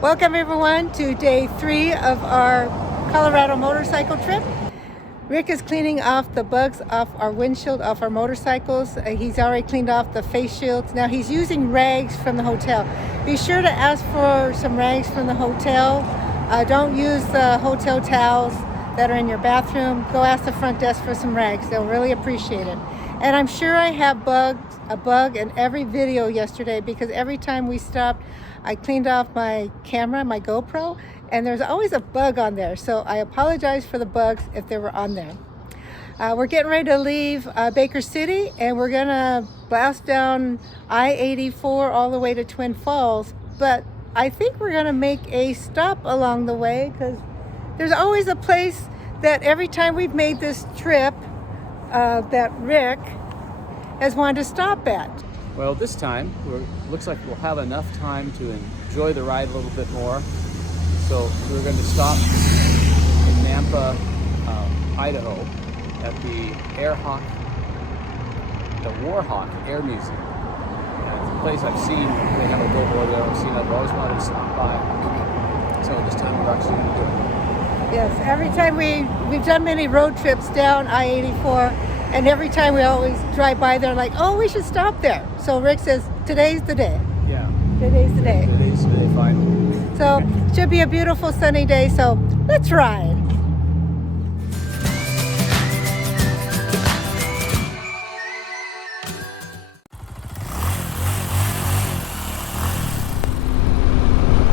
Welcome everyone to day 3 of our Colorado motorcycle trip. Rick is cleaning off the bugs off our windshield, off our motorcycles. He's already cleaned off the face shields. Now he's using rags from the hotel. Be sure to ask for some rags from the hotel. Don't use the hotel towels that are in your bathroom. Go ask the front desk for some rags. They'll really appreciate it. And I'm sure I have a bug in every video yesterday because every time we stopped, I cleaned off my camera, my GoPro, and there's always a bug on there. So I apologize for the bugs if they were on there. We're getting ready to leave Baker City, and we're gonna blast down I-84 all the way to Twin Falls. But I think we're gonna make a stop along the way because there's always a place that every time we've made this trip that Rick has wanted to stop at. Well, this time, looks like we'll have enough time to enjoy the ride a little bit more. So we're going to stop in Nampa, Idaho, at the Warhawk Air Museum. And it's a place I've seen. They have a billboard there. I've always wanted to stop by. So this time we're actually going to do it. Yes, every time we've done many road trips down I-84, and every time we always drive by there like, oh, we should stop there. So Rick says, today's the day. Yeah. Today's the day. Today's the day, fine. So it should be a beautiful sunny day, so let's ride.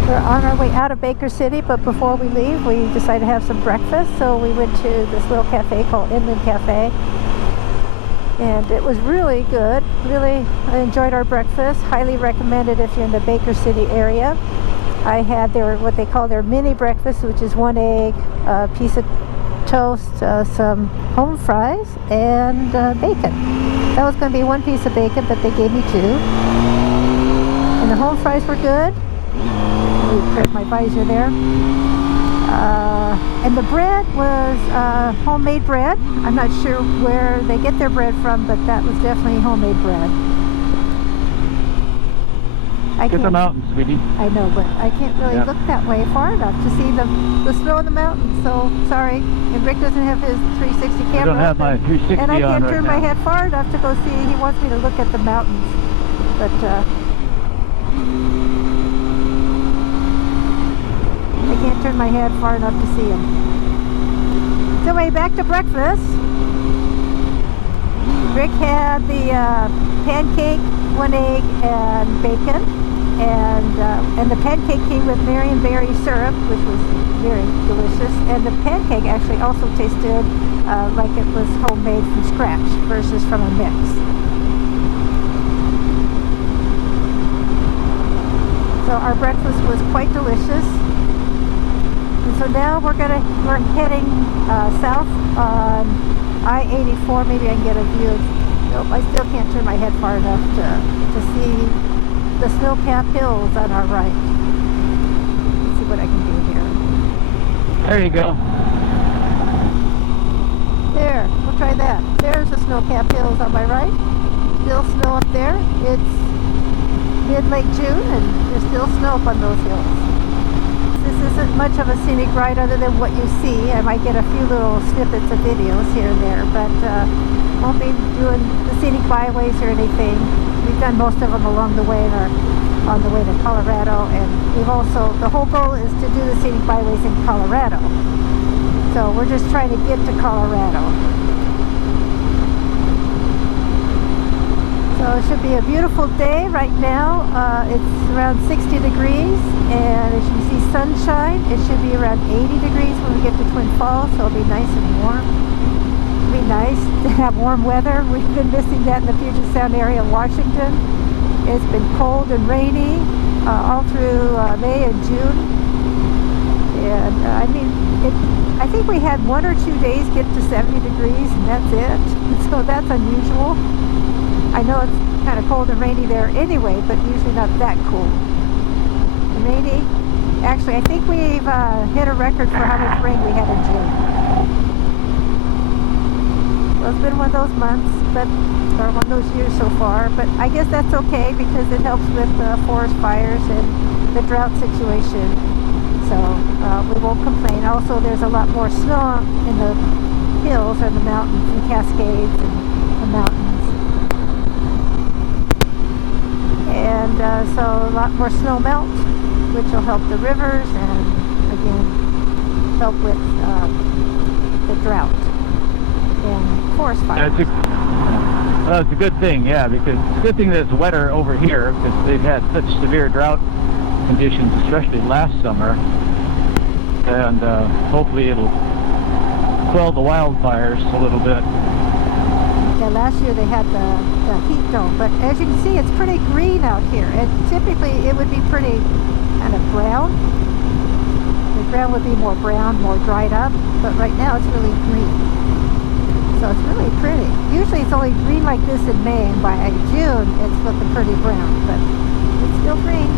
We're on our way out of Baker City, but before we leave, we decided to have some breakfast. So we went to this little cafe called Inland Cafe. And it was really good. Really enjoyed our breakfast. Highly recommended if you're in the Baker City area. I had what they call their mini breakfast, which is 1 egg, a piece of toast, some home fries, and bacon. That was going to be 1 piece of bacon, but they gave me 2. And the home fries were good. Let me grab my visor there. And the bread was homemade bread. I'm not sure where they get their bread from, but that was definitely homemade bread. Get the mountains, sweetie. I know, but I can't really look that way far enough to see the snow in the mountains. So sorry. And Rick doesn't have his 360 camera. I don't have my 360 and I can't on turn right my now. head far enough to go see. He wants me to look at the mountains, but I can't turn my head far enough to see him. So way back to breakfast. Rick had the pancake, 1 egg, and bacon, and the pancake came with Marionberry syrup, which was very delicious. And the pancake actually also tasted like it was homemade from scratch versus from a mix. So our breakfast was quite delicious. So now we're heading south on I-84. Maybe I can get a view. Nope, I still can't turn my head far enough to see the snow-capped hills on our right. Let's see what I can do here. There you go. There, we'll try that. There's the snow-capped hills on my right. Still snow up there. It's mid-late June and there's still snow up on those hills. This isn't much of a scenic ride other than what you see. I might get a few little snippets of videos here and there, but won't be doing the scenic byways or anything. We've done most of them along the way and are on the way to Colorado, and we've also, the whole goal is to do the scenic byways in Colorado. So we're just trying to get to Colorado. So it should be a beautiful day right now. It's around 60 degrees, and as you see sunshine, it should be around 80 degrees when we get to Twin Falls, so it'll be nice and warm. It'll be nice to have warm weather. We've been missing that in the Puget Sound area of Washington. It's been cold and rainy all through May and June. And I think we had 1 or 2 days get to 70 degrees, and that's it. So that's unusual. I know it's kind of cold and rainy there anyway, but usually not that cold. And rainy. Actually, I think we've hit a record for how much rain we had in June. Well, it's been one of those months, or one of those years so far, but I guess that's okay because it helps with forest fires and the drought situation. So we won't complain. Also, there's a lot more snow in the hills or the mountains and Cascades and the mountains. And so a lot more snow melt, which will help the rivers and again help with the drought and forest fires. Well, it's a good thing, yeah, because it's a good thing that it's wetter over here because they've had such severe drought conditions, especially last summer, and hopefully it'll quell the wildfires a little bit. Yeah, last year they had the heat dome, but as you can see, it's pretty green out here. And typically it would be pretty kind of brown. The ground would be more brown, more dried up, but right now it's really green. So it's really pretty. Usually it's only green like this in May, and by June it's looking pretty brown, but it's still green.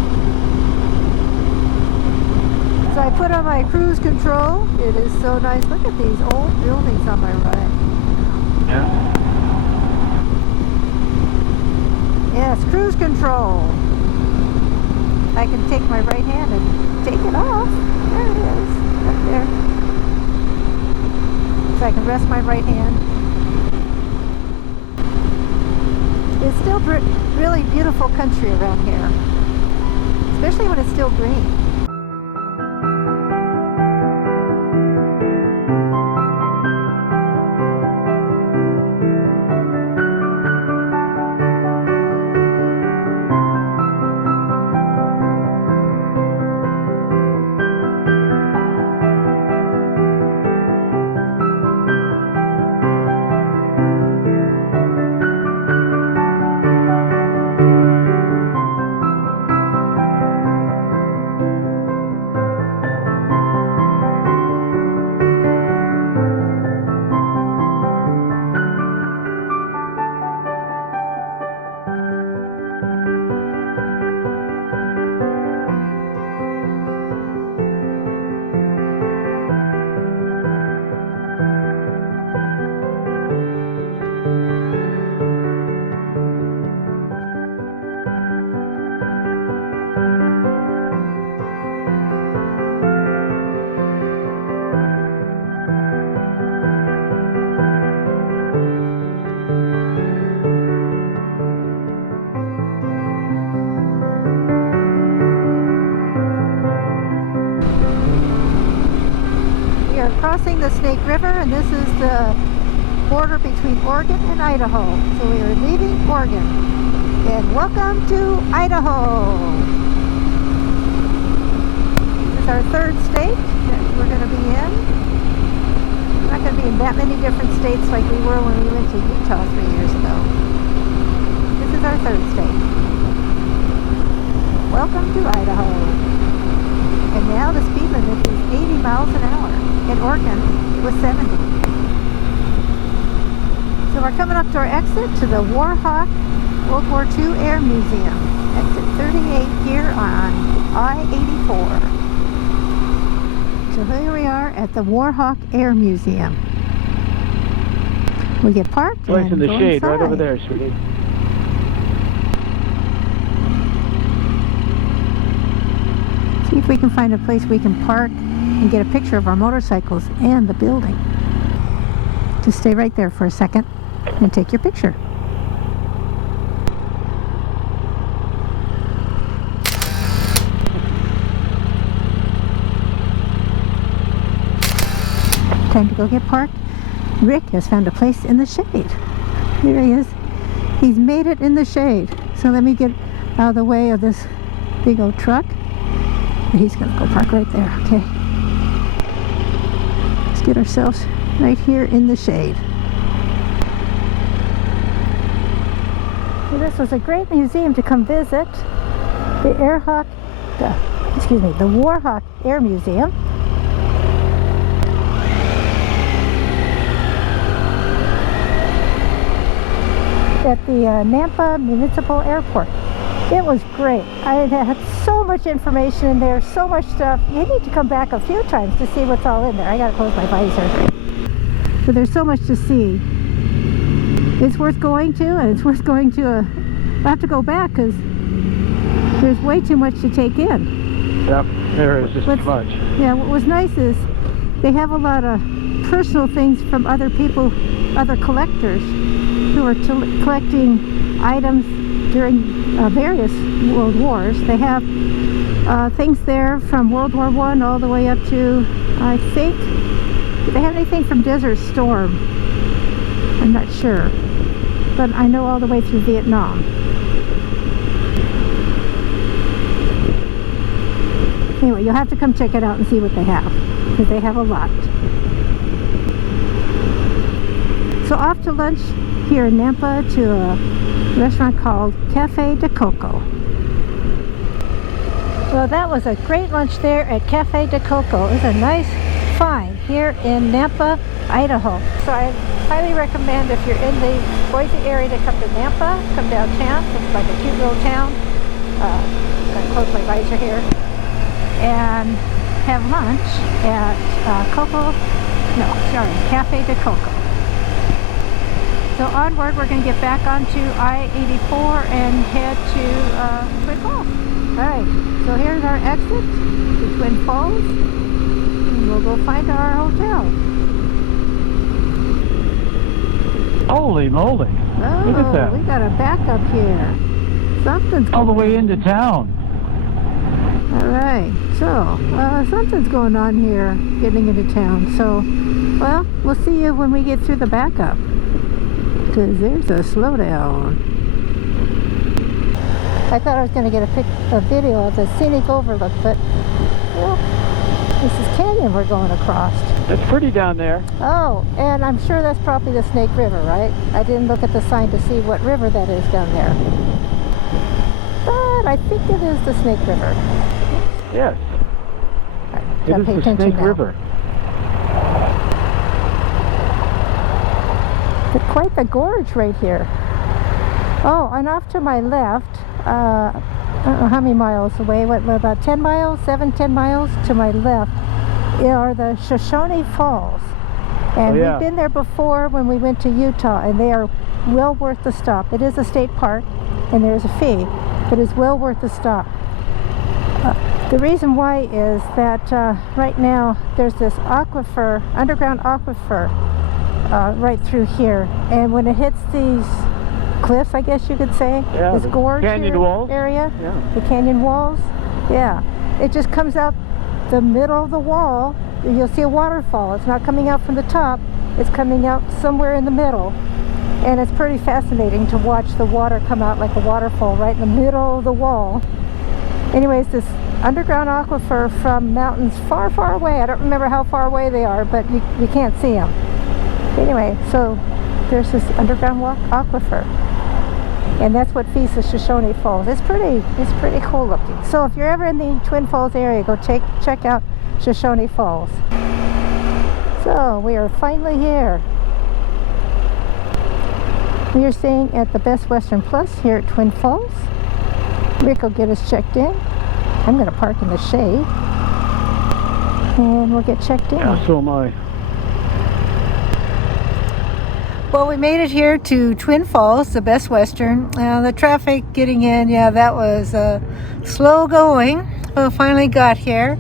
So I put on my cruise control. It is so nice. Look at these old buildings on my right. Yeah. Yes, cruise control. I can take my right hand and take it off. There it is, up there. So I can rest my right hand. It's still really beautiful country around here, especially when it's still green. Crossing the Snake River, and this is the border between Oregon and Idaho. So we are leaving Oregon, and welcome to Idaho. This is our third state that we're going to be in. We're not going to be in that many different states like we were when we went to Utah 3 years ago. This is our third state. Welcome to Idaho. And now the speed limit is 80 miles an hour. In Oregon, it was 70. So we're coming up to our exit to the Warhawk World War II Air Museum. Exit 38 here on I-84. So here we are at the Warhawk Air Museum. We get parked Place in the shade inside. right over there, sweetie. See if we can find a place we can park and get a picture of our motorcycles and the building. Just stay right there for a second and take your picture. Time to go get parked. Rick has found a place in the shade. Here he is. He's made it in the shade. So let me get out of the way of this big old truck. He's gonna go park right there, okay? Let's get ourselves right here in the shade. Well, this was a great museum to come visit. The Warhawk Air Museum. At the Nampa Municipal Airport. It was great. I had so much information in there, so much stuff. You need to come back a few times to see what's all in there. I gotta close my visor. But there's so much to see. It's worth going to, and it's worth going to. I have to go back because there's way too much to take in. Yep, there is just too much. Yeah, what was nice is they have a lot of personal things from other people, other collectors who are collecting items during various world wars. They have things there from World War I all the way up to, I think, do they have anything from Desert Storm? I'm not sure, but I know all the way through Vietnam. Anyway, you'll have to come check it out and see what they have, because they have a lot. So off to lunch here in Nampa to a restaurant called Cafe de Coco. Well, that was a great lunch there at Cafe de Coco. It was a nice find here in Nampa, Idaho. So I highly recommend, if you're in the Boise area, to come to Nampa, come downtown. It's like a cute little town. Got to close my visor here. And have lunch at Cafe de Coco. So onward, we're going to get back onto I-84 and head to Twin Falls. Alright, so here's our exit to Twin Falls, and we'll go find our hotel. Holy moly! Oh, look at that. We got a backup here. Something's all the way into town. Alright, so something's going on here getting into town. So, well, we'll see you when we get through the backup, because there's a slowdown. I thought I was going to get a video of the scenic overlook, but, well, this is canyon we're going across. It's pretty down there. Oh, and I'm sure that's probably the Snake River, right? I didn't look at the sign to see what river that is down there. But I think it is the Snake River. Yes. Right, it is the Snake River. But quite the gorge right here. Oh, and off to my left, I don't know how many miles away, what, about 10 miles, 10 miles to my left, are the Shoshone Falls. And we've been there before when we went to Utah, and they are well worth the stop. It is a state park, and there's a fee, but it's well worth the stop. The reason why is that right now there's this aquifer, underground aquifer, right through here, and when it hits these cliffs, I guess you could say, this gorge area, the canyon walls, it just comes out the middle of the wall. You'll see a waterfall. It's not coming out from the top, it's coming out somewhere in the middle, and it's pretty fascinating to watch the water come out like a waterfall right in the middle of the wall. Anyways, this underground aquifer from mountains far, far away. I don't remember how far away they are, but you can't see them. Anyway, so there's this underground aquifer, and that's what feeds the Shoshone Falls. It's pretty cool looking. So if you're ever in the Twin Falls area, go check out Shoshone Falls. So we are finally here. We are staying at the Best Western Plus here at Twin Falls. Rick will get us checked in. I'm going to park in the shade, and we'll get checked in. Yeah, so am I. Well, we made it here to Twin Falls, the Best Western. The traffic getting in, that was slow going. We finally got here,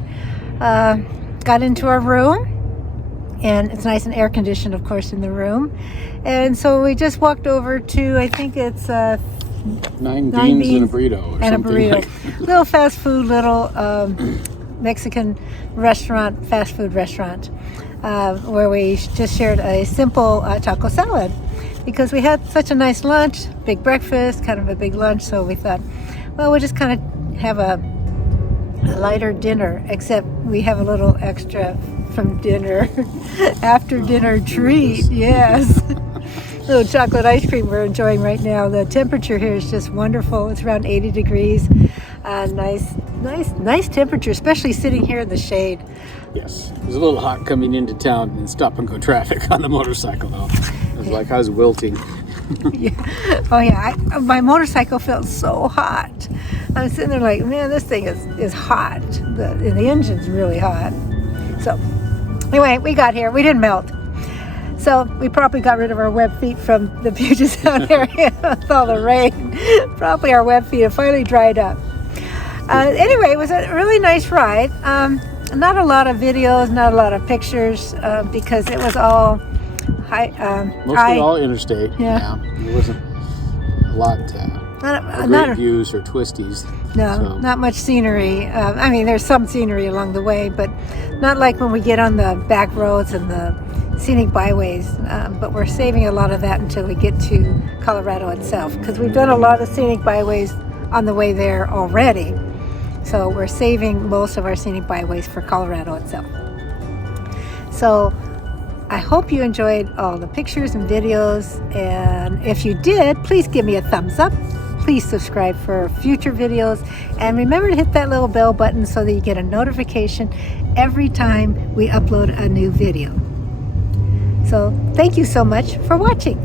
got into our room, and it's nice and air conditioned, of course, in the room. And so we just walked over to, I think it's nine beans and a burrito or and something. A burrito. Little fast food, little Mexican restaurant, fast food restaurant. Where we just shared a simple taco salad, because we had such a nice lunch, big breakfast, kind of a big lunch, so we thought, well, we'll just kind of have a lighter dinner, except we have a little extra from dinner, after dinner treat, yes. Little chocolate ice cream we're enjoying right now. The temperature here is just wonderful. It's around 80 degrees. Nice temperature, especially sitting here in the shade. Yes, it was a little hot coming into town in stop-and-go traffic on the motorcycle, though. It was like I was wilting. My motorcycle felt so hot. I was sitting there like, man, this thing is hot. The engine's really hot. So, anyway, we got here. We didn't melt. So, we probably got rid of our web feet from the Puget Sound area with all the rain. Probably our web feet have finally dried up. Anyway, it was a really nice ride. Not a lot of videos, not a lot of pictures, because it was all Mostly all interstate. Yeah. There wasn't a lot of great views or twisties. No, so. Not much scenery. I mean, there's some scenery along the way, but not like when we get on the back roads and the scenic byways. But we're saving a lot of that until we get to Colorado itself, because we've done a lot of scenic byways on the way there already. So we're saving most of our scenic byways for Colorado itself. So I hope you enjoyed all the pictures and videos, and if you did, please give me a thumbs up. Please subscribe for future videos, and remember to hit that little bell button so that you get a notification every time we upload a new video. So thank you so much for watching.